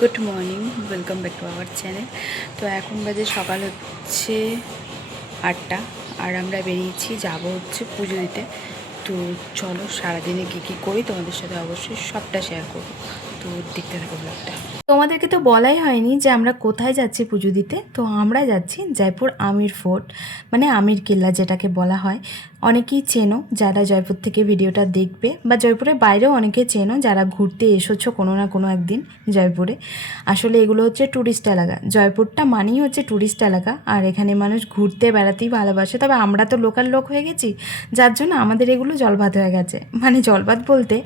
Good morning, welcome back to our channel. তো এখন বাজে সকাল হচ্ছে 8টা, আর আমরা বেরিয়েছি, যাব হচ্ছে পুজো দিতে। তো চলো সারাদিনে কী করি তোমাদের সাথে অবশ্যই সবটা শেয়ার করবো। তো দেখতে থাকো ব্লগটা। তোমাদেরকে তো বলাই হয়নি যে আমরা কোথায় যাচ্ছি পুজো দিতে। তো আমরা যাচ্ছি জয়পুর আমির ফোর্ট, মানে আমির কেল্লা যেটাকে বলা হয়। অনেকেই চেনো যারা জয়পুর থেকে ভিডিওটা দেখবে, বা জয়পুরের বাইরেও অনেকে চেনো যারা ঘুরতে এসেছো কোনো না কোনো একদিন জয়পুরে। আসলে এগুলো হচ্ছে ট্যুরিস্ট এলাকা, জয়পুরটা মানেই হচ্ছে ট্যুরিস্ট এলাকা, আর এখানে মানুষ ঘুরতে বেড়াতেই ভালোবাসে। তবে আমরা তো লোকাল লোক হয়ে গেছি, যার জন্য আমাদের এগুলো জলভাত হয়ে গেছে। মানে জলভাত বলতে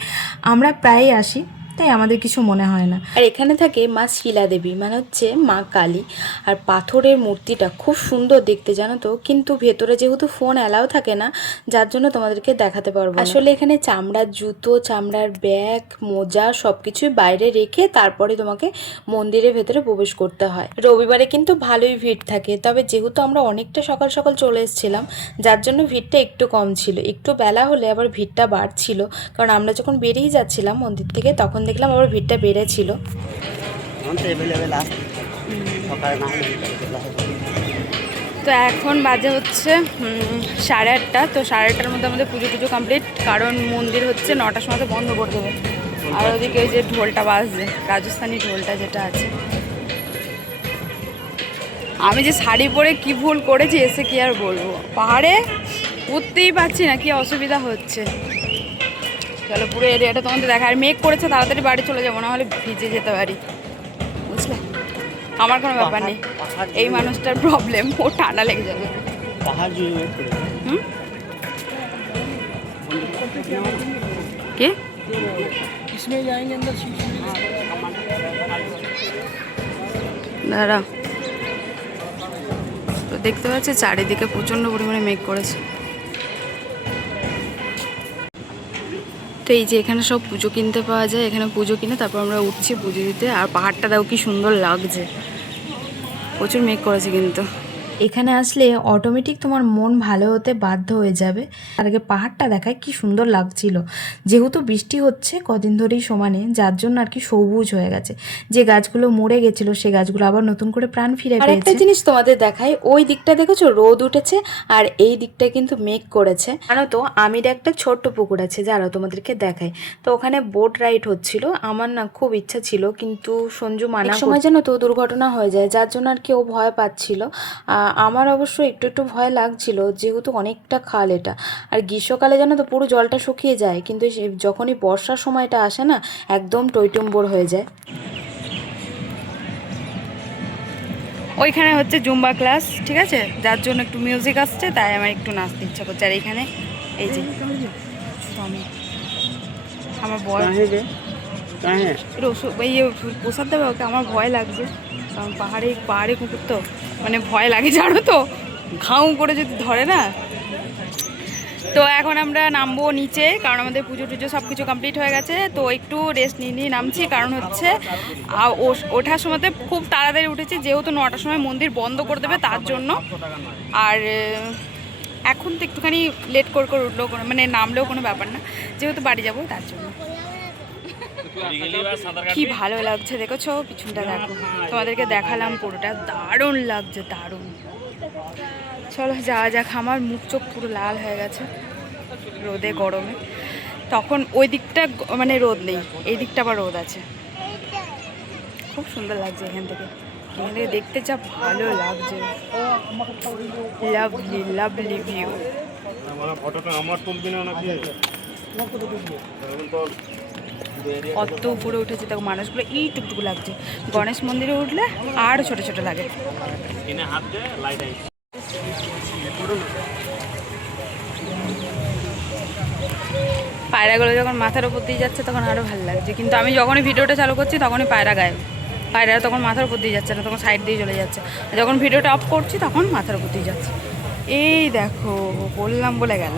আমরা প্রায়ই আসি, তাই আমাদের কিছু মনে হয় না। আর এখানে থাকে মা শিলা দেবী, মানে হচ্ছে মা কালী। আর পাথরের মূর্তিটা খুব সুন্দর দেখতে, জানো তো। কিন্তু ভেতরে যেহেতু ফোন অ্যালাউ থাকে না, যার জন্য তোমাদেরকে দেখাতে পারবো না। আসলে এখানে চামড়ার জুতো, চামড়ার ব্যাগ, মোজা সব কিছুই বাইরে রেখে তারপরে তোমাকে মন্দিরের ভেতরে প্রবেশ করতে হয়। রবিবারে কিন্তু ভালোই ভিড় থাকে, তবে যেহেতু আমরা অনেকটা সকাল সকাল চলে এসেছিলাম, যার জন্য ভিড়টা একটু কম ছিল। একটু বেলা হলে আবার ভিড়টা বাড়ছিল, কারণ আমরা যখন বেরিয়ে যাচ্ছিলাম মন্দির থেকে তখন দেখলাম আবার ভিড়টা বেড়েছিল। তো এখন বাজে হচ্ছে 8:30। তো 8:30-র মধ্যে আমাদের পুজো কমপ্লিট, কারণ মন্দির হচ্ছে 9টার সময় বন্ধ করে দেবে। আর ওদিকে ওই যে ঢোলটা বাজছে, রাজস্থানি ঢোলটা যেটা আছে। আমি যে শাড়ি পরে কি ভুল করেছি এসে কি আর বলবো, পাহাড়ে উঠতেই পারছি না, কি অসুবিধা হচ্ছে। চলো পুরো এরিয়াটা তোমাদের দেখা। আর মেঘ করেছে, তাড়াতাড়ি বাড়ি চলে যাবো, না হলে ভিজে যেতে পারি, বুঝলে। আমার কোনো ব্যাপার নেই, এই মানুষটার প্রবলেম, ও ঠান্ডা লেগে যাবে। কে দাঁড়া, তো দেখতে পাচ্ছি চারিদিকে প্রচণ্ড পরিমাণে মেঘ করেছে। তো এই যে এখানে সব পুজো কিনতে পাওয়া যায়, এখানে পুজো কিনে তারপর আমরা উঠছি পুজো দিতে। আর পাহাড়টা দেখো কি সুন্দর লাগছে, প্রচুর মেঘ করেছে কিন্তু। এখানে আসলে অটোমেটিক তোমার মন ভালো হতে বাধ্য হয়ে যাবে। তার আগে পাহাড়টা দেখায় কি সুন্দর লাগছিল, যেহেতু বৃষ্টি হচ্ছে কদিন ধরেই সমানে, যার জন্য আর কি সবুজ হয়ে গেছে। যে গাছগুলো মরে গেছিলো সে গাছগুলো আবার নতুন করে প্রাণ ফিরে পেয়েছে। একটা জিনিস তোমাদের দেখাই, ওই দিকটা দেখেছো রোদ উঠেছে, আর এই দিকটা কিন্তু মেঘ করেছে। জানো তো আমির একটা ছোট্ট পুকুর আছে, যারা তোমাদেরকে দেখায়। তো ওখানে বোট রাইড হচ্ছিল, আমার না খুব ইচ্ছা ছিল, কিন্তু সঞ্জু মানা। সময় জানো তো দুর্ঘটনা হয়ে যায়, যার জন্য আর কি ও ভয় পাচ্ছিল। আমার অবশ্য একটু ভয় লাগছিল, যেহেতু অনেকটা খাল এটা। আর গ্রীষ্মকালে জানো তো পুরো জলটা শুকিয়ে যায়, কিন্তু যখনই বর্ষার সময়টা আসে না, একদম টইটুম্বর হয়ে যায়। ওইখানে হচ্ছে জুম্বা ক্লাস, ঠিক আছে, যার জন্য একটু মিউজিক আসছে, তাই আমার একটু নাচতে ইচ্ছা করছে। আর এখানে এই যে আমার বয় প্রসাদ দেবে ওকে, আমার ভয় লাগছে, কারণ পাহাড়ে কুকুর তো, মানে ভয় লাগে জানো তো, ঘাউ করে যদি ধরে না। তো এখন আমরা নামবো নিচে, কারণ আমাদের পুজো টুজো সব কিছু কমপ্লিট হয়ে গেছে। তো একটু রেস্ট নিয়ে নামছি, কারণ হচ্ছে ওঠার সময়তে খুব তাড়াতাড়ি উঠেছি, যেহেতু 9টার সময় মন্দির বন্ধ করে দেবে তার জন্য। আর এখন তো একটুখানি লেট করে উঠলেও মানে নামলেও কোনো ব্যাপার না, যেহেতু বাড়ি যাবো তার জন্য। কি ভালো লাগছে দেখেছো, পিছনটা দেখো, তোমাদেরকে দেখালাম পুরোটা, দারুণ লাগছে, দারুণ। চলো যাওয়া যাক। আমার মুখ চোখ পুরো লাল হয়ে গেছে রোদে গরমে। তখন ওই দিকটা মানে রোদ নেই, এই দিকটা আবার রোদ আছে। খুব সুন্দর লাগছে এখান থেকে দেখতে, যা ভালো লাগছে, লাভলি লাভলি ভিউ। কত উপরে উঠেছে দেখো, মানুষগুলো এই টুকটুকু লাগছে। গণেশ মন্দিরে উঠলে আরও ছোট ছোট লাগে। পায়রাগুলো যখন মাথার উপর দিয়ে যাচ্ছে তখন আরও ভালো লাগছে, কিন্তু আমি যখনই ভিডিওটা চালু করছি তখনই পায়রা গায়েব। পায়রা তখন মাথার উপর দিয়ে যাচ্ছে না, তখন সাইড দিয়ে চলে যাচ্ছে। যখন ভিডিওটা অফ করছি তখন মাথার উপর দিয়ে যাচ্ছে। এই দেখো বললাম বলে গেল।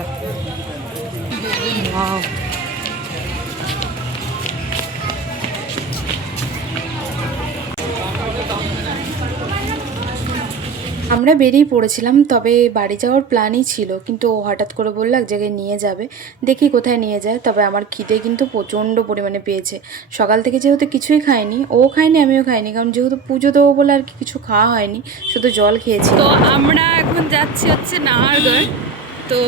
আমরা বেরিয়ে পড়েছিলাম, তবে বাড়ি যাওয়ার প্ল্যানই ছিল, কিন্তু ও হঠাৎ করে বললো এক জায়গায় নিয়ে যাবে। দেখি কোথায় নিয়ে যায়। তবে আমার খিদে কিন্তু প্রচণ্ড পরিমাণে পেয়েছে। সকাল থেকে যেহেতু কিছুই খাইনি, ও খায়নি আমিও খাইনি, কারণ যেহেতু পুজো দেবো বলে আর কি কিছু খাওয়া হয়নি, শুধু জল খেয়েছি। তো আমরা এখন যাচ্ছি হচ্ছে নাহারগড়। তো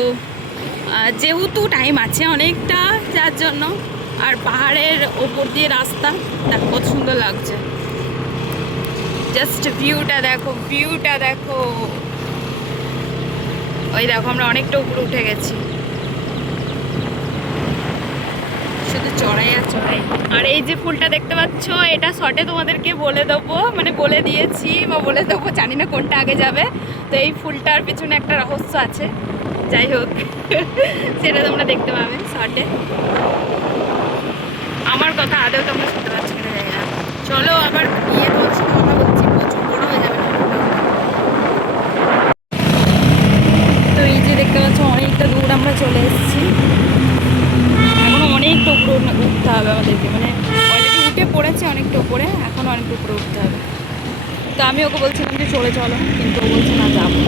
যেহেতু টাইম আছে অনেকটা, যার জন্য। আর পাহাড়ের ওপর দিয়ে রাস্তা দেখো কত সুন্দর লাগছে। জাস্ট ভিউটা দেখো, ভিউটা দেখো। ওই দেখো আমরা অনেকটা উপরে উঠে গেছি, শুধু চড়াই আর চড়াই। আর এই যে ফুলটা দেখতে পাচ্ছ, এটা শর্টে তোমাদেরকে বলে দেবো, মানে বলে দিয়েছি বা বলে দেবো, জানি না কোনটা আগে যাবে। তো এই ফুলটার পিছনে একটা রহস্য আছে, যাই হোক সেটা তোমরা দেখতে পাবে শর্টে। আমার কথা আদৌ তোমরা শুনতে পাচ্ছ কিনা জানি না। চলো আবার গিয়ে তোমাদের সাথে কথা বলছি, প্রচুর বড় হয়ে যাবে। তো এই যে দেখতে পাচ্ছ অনেকটা দূর আমরা চলে এসেছি, এখনো অনেকটা উপরে উঠতে হবে আমাদেরকে, মানে অলরেডি উঠে পড়েছে অনেকটা উপরে, এখনো অনেকটা উপরে উঠতে হবে। তো আমি ওকে বলছিলাম যে চলে চলো, কিন্তু ও বলছে না যাবো,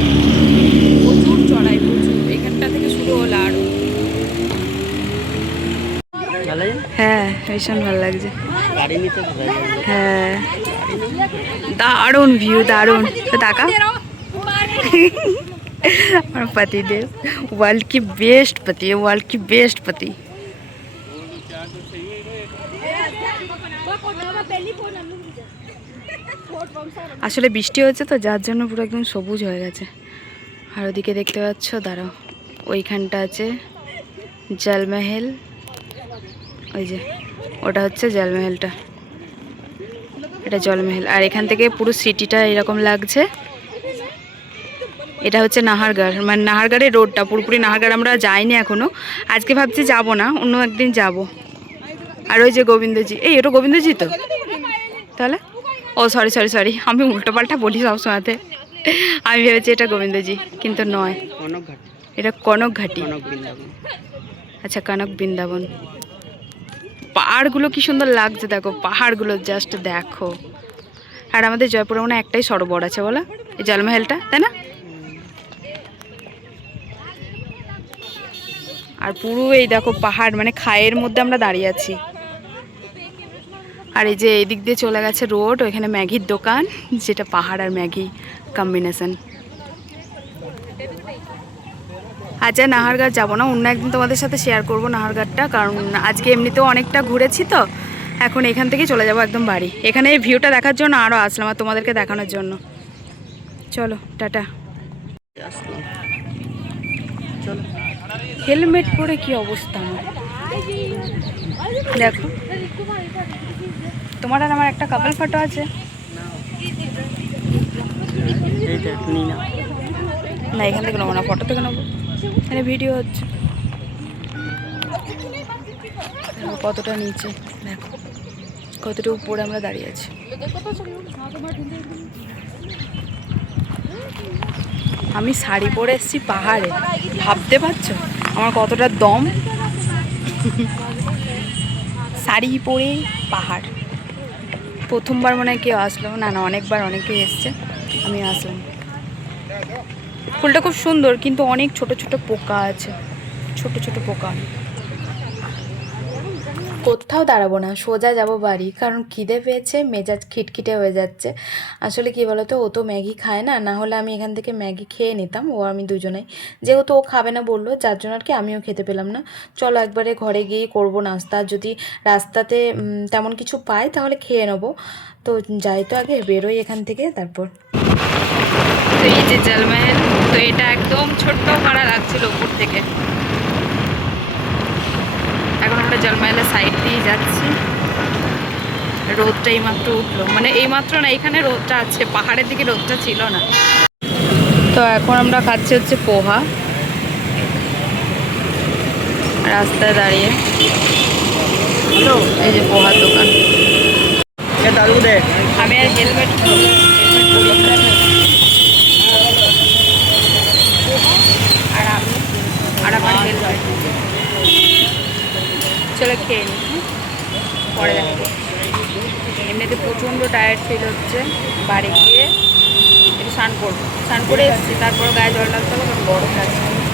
প্রচুর চড়াই, প্রচুর। এখানটা থেকে শুরু হলো আরো। হ্যাঁ ভীষণ ভালো লাগছে। হ্যাঁ দারুণ ভিউ, দারুণ। টাকা और पति देव वर्ल्ड की बेस्ट पति है, वर्ल्ड की बेस्ट पति। আসলে বৃষ্টি হয়েছে তো, যার জন্য পুরো একদম সবুজ হয়ে গেছে। আর ওদিকে দেখতে পাচ্ছ, দাঁড়াও, ওইখানটা আছে জলমহল, ওই যে ওটা হচ্ছে জলমহলটা, এটা জলমহল। আর এখান থেকে পুরো সিটিটা এরকম লাগছে। এটা হচ্ছে নাহারগড়, মানে নাহারগড়ের রোডটা পুরোপুরি নাহারগড় আমরা যাইনি এখনো। আজকে ভাবছি যাব না, অন্য একদিন যাব। আর ওই যে গোবিন্দজি, এই এটা গোবিন্দজি তো তাহলে, ও সরি সরি সরি, আমি উল্টো পাল্টা বলি সবসময়তে। আমি ভেবেছি এটা গোবিন্দজি, কিন্তু নয়, এটা কনক ঘাটি। আচ্ছা কনক বৃন্দাবন। পাহাড়গুলো কি সুন্দর লাগছে দেখো, পাহাড়গুলো জাস্ট দেখো। আর আমাদের জয়পুরে মনে একটাই সরোবর আছে বলো, এই জলমহলটা, তাই না? আর পুরো এই দেখো পাহাড়, মানে খায়ের মধ্যে আমরা দাঁড়িয়ে আছি। আর এই যে এদিক দিয়ে চলে গেছে রোড, ওইখানে ম্যাগির দোকান, যেটা পাহাড় আর ম্যাগি কম্বিনেশন। আচ্ছা নাহারগড় যাবো না, অন্য একদিন তোমাদের সাথে শেয়ার করবো নাহারগড়টা, কারণ আজকে এমনিতেও অনেকটা ঘুরেছি তো। এখন এখান থেকে চলে যাবো একদম বাড়ি। এখানে এই ভিউটা দেখার জন্য আরও আসলাম, আর তোমাদেরকে দেখানোর জন্য। চলো টাটা। হেলমেট পরে কি অবস্থা আমার দেখো। তোমার আর আমার একটা কাপল ফটো আছে না, এখান থেকে নেবো না, ফটো থেকে নেবো, এখানে ভিডিও হচ্ছে। কতটা নিচে দেখো, কতটা উপরে আমরা দাঁড়িয়ে আছি। আমি শাড়ি পরে এসেছি পাহাড়ে, ভাবতে পারছো আমার কতটা দম। শাড়ি পরে পাহাড়, প্রথমবার মনে হয় কেউ আসলো না, না অনেকবার অনেকেই এসছে, আমি আসলাম। ফুলটা খুব সুন্দর, কিন্তু অনেক ছোট ছোট পোকা আছে, ছোট ছোট পোকা। কোথাও দাঁড়াবো না, সোজা যাব বাড়ি, কারণ খিদে পেয়েছে, মেজাজ খিটখিটে হয়ে যাচ্ছে। আসলে কি বলতো, ও তো ম্যাগি খায় না, না হলে আমি এখান থেকে ম্যাগি খেয়ে নিতাম, ও আমি দুজনেই। যেহেতু ও খাবে না বললো, যার জন্য আর কি আমিও খেতে পেলাম না। চলো একবারে ঘরে গিয়েই করবো নাস্তা, যদি রাস্তাতে তেমন কিছু পাই তাহলে খেয়ে নেবো। তো যাই তো আগে, বেরোই এখান থেকে তারপর। তো এই যে জলমহল, তো এটা একদম ছোট্ট পাড়া লাগছিল উপর থেকে। এখন আমরা জলমহলের সাইড দিয়ে যাচ্ছি। রোদটা এইমাত্র উঠলো, মানে এইমাত্র না, এখানে রোদটা আছে, পাহাড়ের দিকে রোদটা ছিল না। তো এখন আমরা খাচ্ছি হচ্ছে পোহা, রাস্তায় দাঁড়িয়ে। এই যে পোহার দোকান। আমি আর হেলমেট আর আমি আর আমার হেলমেট। চলো খেয়ে নিই, পরে দেখো। এমনিতে প্রচণ্ড টায়ার্ড ফিল হচ্ছে, বাড়ি গিয়ে একটু স্নান করবো, স্নান করে এসেছি, তারপর গায়ে জল ঢালতে হবে কারণ গরম লাগছে।